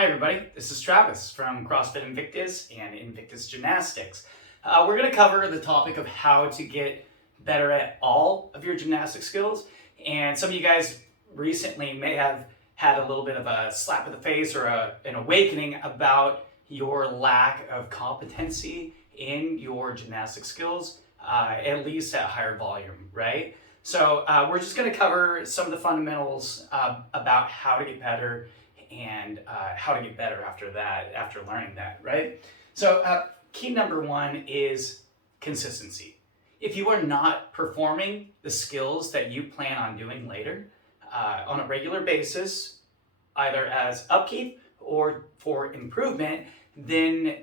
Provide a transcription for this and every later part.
Hi everybody, this is Travis from CrossFit Invictus and Invictus Gymnastics. We're going to cover the topic of how to get better at all of your gymnastic skills. And some of you guys recently may have had a little bit of a slap in the face or an awakening about your lack of competency in your gymnastic skills, at least at higher volume, right? So we're just going to cover some of the fundamentals about how to get better and how to get better after learning that, right? So key number one is consistency. If you are not performing the skills that you plan on doing later on a regular basis, either as upkeep or for improvement, then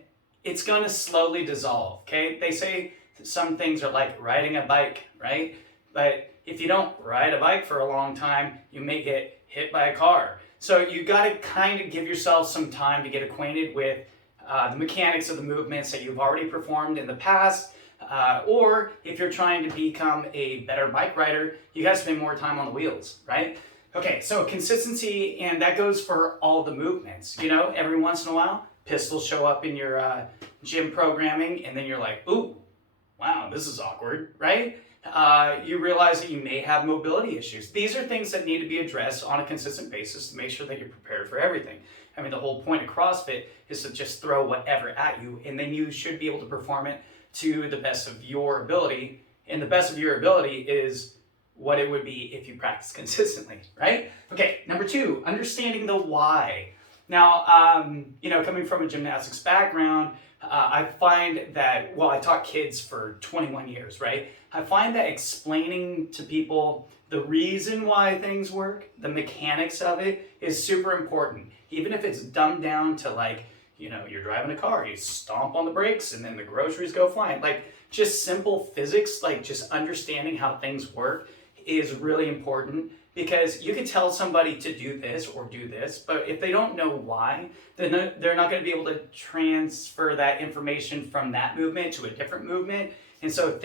it's going to slowly dissolve, okay? They say some things are like riding a bike, right? But if you don't ride a bike for a long time, you may get hit by a car. So you got to kind of give yourself some time to get acquainted with the mechanics of the movements that you've already performed in the past, or if you're trying to become a better bike rider, you got to spend more time on the wheels, right? Okay, so consistency, and that goes for all the movements. You know, every once in a while, pistols show up in your gym programming, and then you're like, ooh, wow, this is awkward, right? You realize that you may have mobility issues. These are things that need to be addressed on a consistent basis to make sure that you're prepared for everything. I mean, the whole point of CrossFit is to just throw whatever at you, and then you should be able to perform it to the best of your ability. And the best of your ability is what it would be if you practice consistently, right? Okay, number two, understanding the why. Now, you know, coming from a gymnastics background, I find that, well, I taught kids for 21 years, right? I find that explaining to people the reason why things work, the mechanics of it, is super important. Even if it's dumbed down to, like, you know, you're driving a car, you stomp on the brakes and then the groceries go flying. Like, just simple physics, like just understanding how things work is really important, because you can tell somebody to do this or do this, but if they don't know why, then they're not going to be able to transfer that information from that movement to a different movement. And so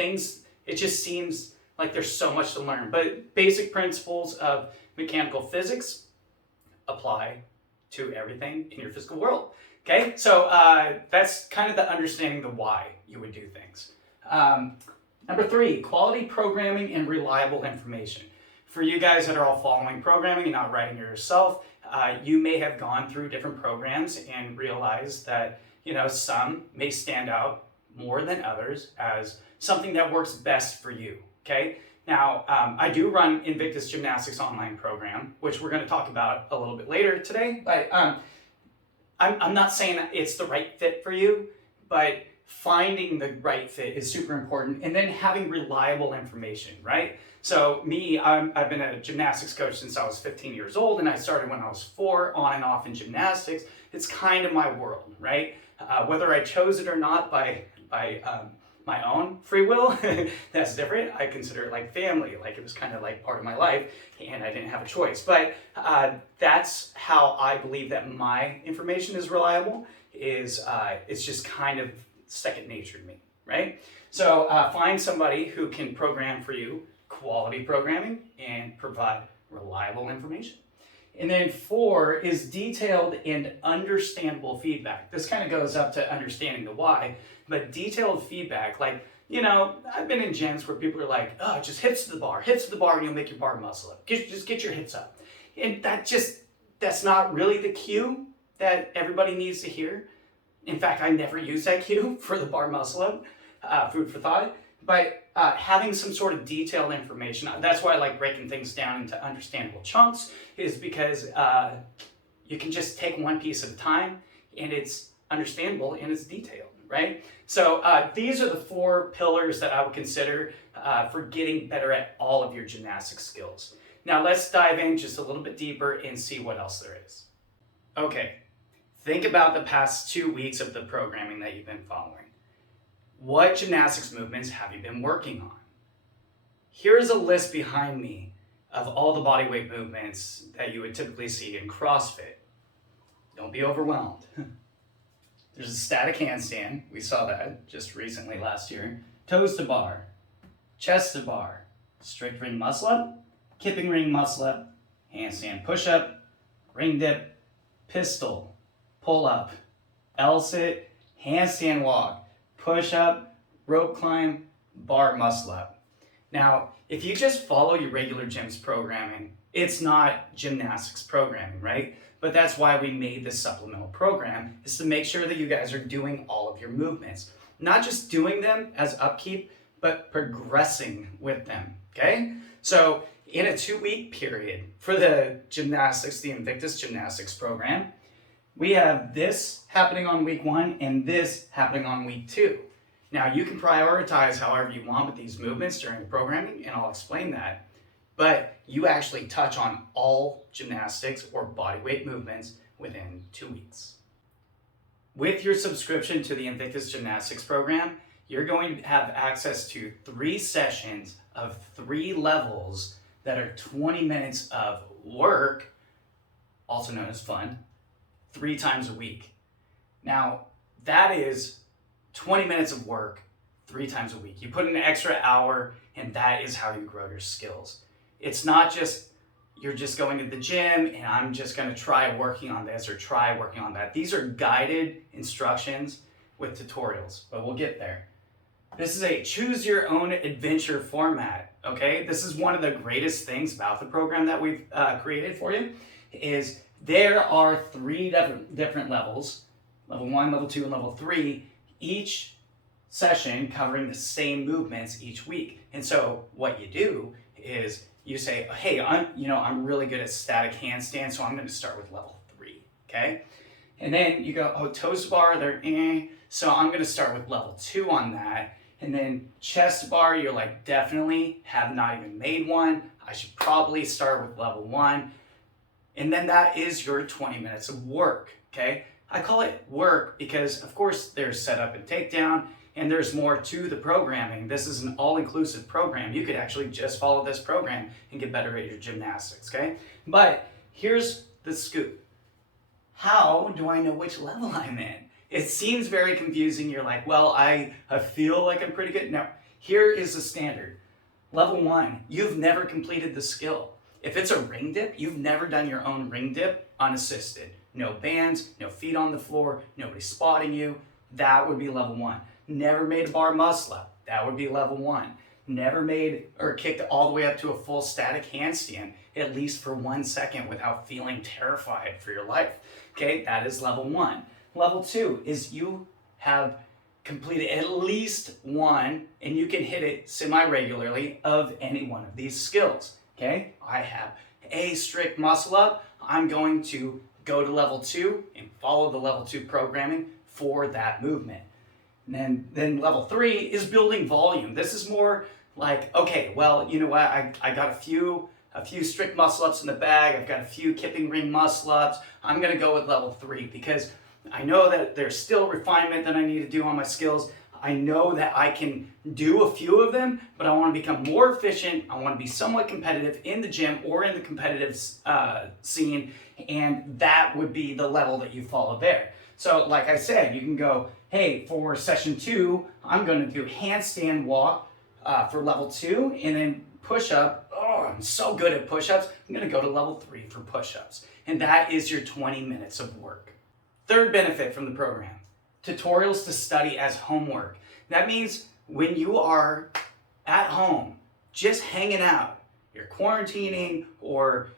it just seems like there's so much to learn. But basic principles of mechanical physics apply to everything in your physical world. Okay, so that's kind of the understanding the why you would do things. Number three, quality programming and reliable information. For you guys that are all following programming and not writing it yourself, you may have gone through different programs and realized that, you know, some may stand out more than others as something that works best for you, okay? Now, I do run Invictus Gymnastics online program, which we're going to talk about a little bit later today, but I'm not saying that it's the right fit for you, but finding the right fit is super important, and then having reliable information, right? So me, I've been a gymnastics coach since I was 15 years old, and I started when I was 4, on and off in gymnastics. It's kind of my world, right? Whether I chose it or not by my own free will, that's different. I consider it like family, like it was kind of like part of my life, and I didn't have a choice. But that's how I believe that my information is reliable, it's just kind of second nature to me, right? So find somebody who can program for you, quality programming, and provide reliable information. And then 4 is detailed and understandable feedback. This kind of goes up to understanding the why, but detailed feedback, like, you know, I've been in gyms where people are like, oh, just hips to the bar, and you'll make your bar muscle up. Just get your hips up. And that's not really the cue that everybody needs to hear. In fact, I never use that cue for the bar muscle up, food for thought. But having some sort of detailed information, that's why I like breaking things down into understandable chunks, is because you can just take one piece at a time, and it's understandable and it's detailed, right? So these are the 4 pillars that I would consider for getting better at all of your gymnastic skills. Now let's dive in just a little bit deeper and see what else there is. Okay, think about the past 2 weeks of the programming that you've been following. What gymnastics movements have you been working on? Here's a list behind me of all the bodyweight movements that you would typically see in CrossFit. Don't be overwhelmed. There's a static handstand. We saw that just recently last year. Toes to bar, chest to bar, strict ring muscle up, kipping ring muscle up, handstand push up, ring dip, pistol, pull up, L sit, handstand walk, push up, rope climb, bar muscle up. Now, if you just follow your regular gym's programming, it's not gymnastics programming, right? But that's why we made this supplemental program, is to make sure that you guys are doing all of your movements. Not just doing them as upkeep, but progressing with them, okay? So in a 2-week period for the Invictus Gymnastics program, we have this happening on week 1 and this happening on week 2. Now you can prioritize however you want with these movements during the programming, and I'll explain that. But you actually touch on all gymnastics or bodyweight movements within 2 weeks. With your subscription to the Invictus Gymnastics program, you're going to have access to 3 sessions of 3 levels that are 20 minutes of work, also known as fun, 3 times a week. Now, that is 20 minutes of work 3 times a week. You put in an extra hour, and that is how you grow your skills. It's not just you're just going to the gym and I'm just going to try working on this or try working on that. These are guided instructions with tutorials, but we'll get there. This is a choose your own adventure format, okay? This is one of the greatest things about the program that we've created for you, is there are 3 different levels, level 1, level 2, and level 3, each session covering the same movements each week. And so what you do is you say, hey, I'm really good at static handstand, so I'm going to start with level 3, okay? And then you go, oh, toes bar, they're so I'm going to start with level 2 on that. And then chest bar, you're like, definitely have not even made one. I should probably start with level 1. And then that is your 20 minutes of work, okay? I call it work because, of course, there's setup and takedown, and there's more to the programming. This is an all-inclusive program. You could actually just follow this program and get better at your gymnastics, okay? But here's the scoop. How do I know which level I'm in? It seems very confusing. You're like, well, I feel like I'm pretty good. No, here is the standard. Level 1, you've never completed the skill. If it's a ring dip, you've never done your own ring dip unassisted. No bands, no feet on the floor, nobody spotting you. That would be level 1. Never made a bar muscle up. That would be level 1. Never made or kicked all the way up to a full static handstand, at least for 1 second without feeling terrified for your life. Okay, that is level 1. Level 2 is you have completed at least one, and you can hit it semi-regularly, of any one of these skills. Okay, I have a strict muscle up. I'm going to go to level 2 and follow the level 2 programming for that movement. And then level 3 is building volume. This is more like, okay, well, you know what? I got a few strict muscle ups in the bag. I've got a few kipping ring muscle ups. I'm going to go with level 3 because I know that there's still refinement that I need to do on my skills. I know that I can do a few of them, but I want to become more efficient. I want to be somewhat competitive in the gym or in the competitive scene, and that would be the level that you follow there. So like I said, you can go, hey, for session 2, I'm going to do handstand walk for level 2, and then push-up. Oh, I'm so good at push-ups. I'm going to go to level 3 for push-ups. And that is your 20 minutes of work. Third benefit from the program, tutorials to study as homework. That means when you are at home, just hanging out, you're quarantining, or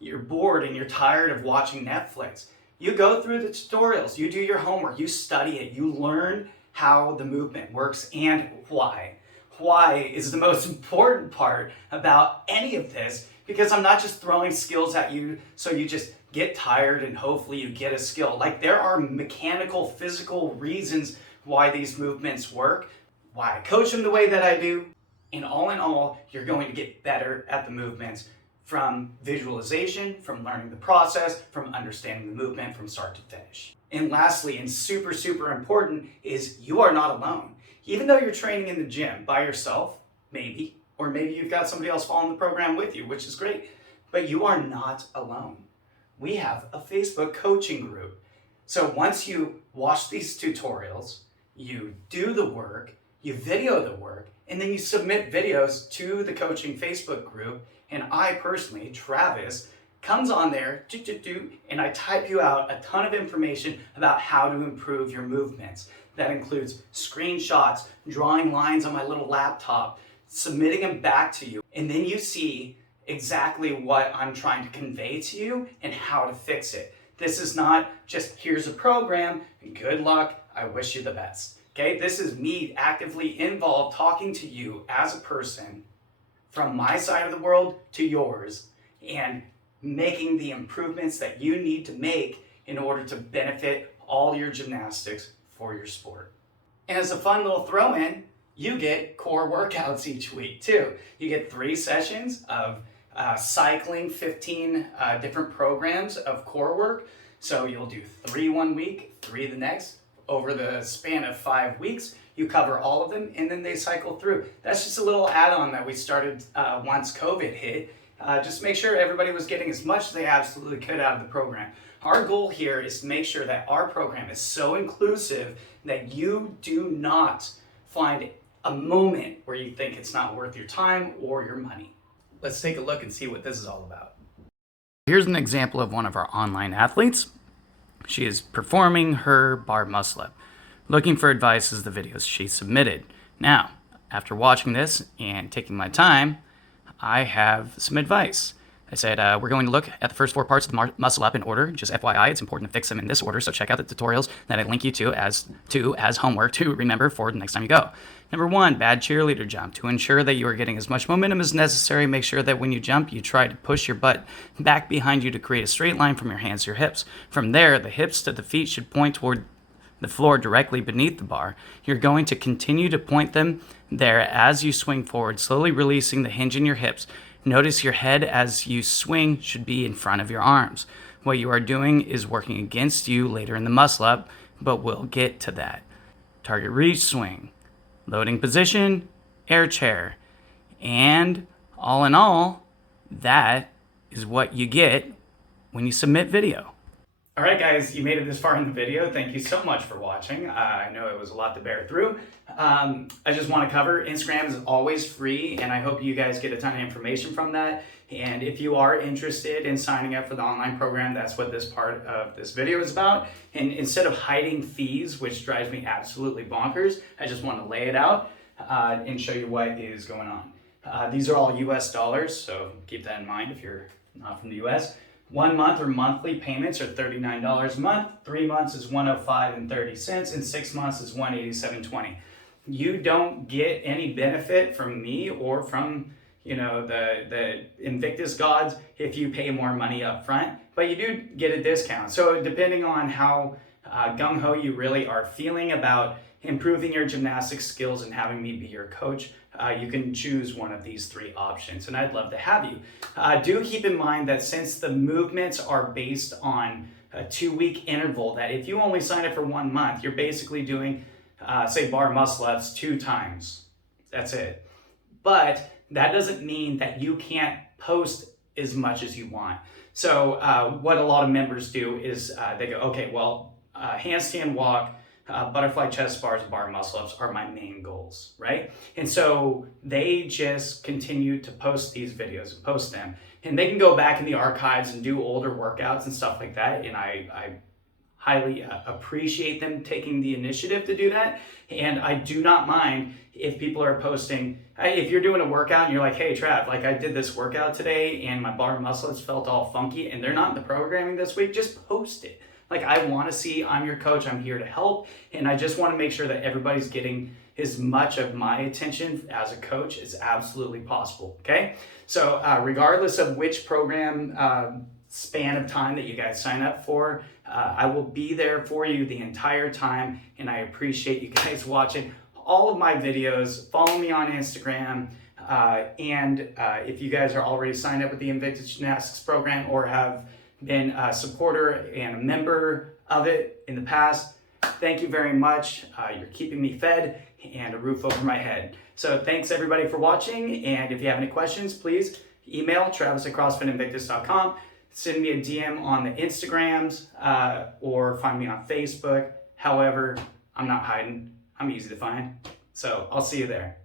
you're bored and you're tired of watching Netflix, you go through the tutorials, you do your homework, you study it, you learn how the movement works and why. Why is the most important part about any of this, because I'm not just throwing skills at you so you just get tired and hopefully you get a skill. Like, there are mechanical, physical reasons why these movements work, why I coach them the way that I do, and all in all, you're going to get better at the movements from visualization, from learning the process, from understanding the movement from start to finish. And lastly, and super, super important, is you are not alone. Even though you're training in the gym by yourself, maybe, or maybe you've got somebody else following the program with you, which is great, but you are not alone. We have a Facebook coaching group. So once you watch these tutorials, you do the work, you video the work, and then you submit videos to the coaching Facebook group. And I personally, Travis, comes on there, and I type you out a ton of information about how to improve your movements. That includes screenshots, drawing lines on my little laptop, submitting them back to you, and then you see exactly what I'm trying to convey to you and how to fix it. This is not just, here's a program, good luck, I wish you the best. Okay, this is me actively involved talking to you as a person from my side of the world to yours and making the improvements that you need to make in order to benefit all your gymnastics for your sport. And as a fun little throw-in, you get core workouts each week too. You get 3 sessions of cycling, 15 different programs of core work. So you'll do 3 one week, 3 the next. Over the span of 5 weeks, you cover all of them, and then they cycle through. That's just a little add-on that we started once COVID hit. Just make sure everybody was getting as much as they absolutely could out of the program. Our goal here is to make sure that our program is so inclusive that you do not find a moment where you think it's not worth your time or your money. Let's take a look and see what this is all about. Here's an example of one of our online athletes. She is performing her bar muscle up. Looking for advice is the videos she submitted. Now, after watching this and taking my time, I have some advice. I said, we're going to look at the first 4 parts of the muscle up in order. Just FYI, it's important to fix them in this order, so check out the tutorials that I link you to as homework to remember for the next time you go. Number 1, bad cheerleader jump. To ensure that you are getting as much momentum as necessary, make sure that when you jump, you try to push your butt back behind you to create a straight line from your hands to your hips. From there, the hips to the feet should point toward the floor directly beneath the bar. You're going to continue to point them there as you swing forward, slowly releasing the hinge in your hips. Notice your head as you swing should be in front of your arms. What you are doing is working against you later in the muscle up, but we'll get to that. Target reach swing, loading position, air chair. And all in all, that is what you get when you submit video. All right, guys, you made it this far in the video. Thank you so much for watching. I know it was a lot to bear through. I just want to cover Instagram is always free, and I hope you guys get a ton of information from that. And if you are interested in signing up for the online program, that's what this part of this video is about. And instead of hiding fees, which drives me absolutely bonkers, I just want to lay it out and show you what is going on. These are all US dollars, so keep that in mind if you're not from the US. 1 month or monthly payments are $39 a month. 3 months is $105.30, and 6 months is $187.20. You don't get any benefit from me or from the Invictus gods if you pay more money up front, but you do get a discount. So depending on how gung-ho you really are feeling about improving your gymnastics skills and having me be your coach, you can choose one of these 3 options, and I'd love to have you. Do keep in mind that since the movements are based on a 2-week interval, that if you only sign up for 1 month, you're basically doing, say, bar muscle ups 2 times. That's it. But that doesn't mean that you can't post as much as you want. So what a lot of members do is they go, okay, well, handstand walk, butterfly chest bars, bar muscle ups are my main goals, right? And so they just continue to post these videos and post them. And they can go back in the archives and do older workouts and stuff like that. And I highly appreciate them taking the initiative to do that. And I do not mind if people are posting, if you're doing a workout and you're like, hey, Trav, like I did this workout today and my bar muscles felt all funky and they're not in the programming this week, just post it. Like, I want to see, I'm your coach, I'm here to help, and I just want to make sure that everybody's getting as much of my attention as a coach as absolutely possible, okay? So regardless of which program span of time that you guys sign up for, I will be there for you the entire time, and I appreciate you guys watching all of my videos. Follow me on Instagram, and if you guys are already signed up with the Invictus Gymnastics program or have been a supporter and a member of it in the past, thank you very much. You're keeping me fed and a roof over my head. So thanks everybody for watching, and if you have any questions, please email travis@crossfitinvictus.com, send me a DM on the Instagrams, or find me on Facebook. However, I'm not hiding. I'm easy to find. So I'll see you there.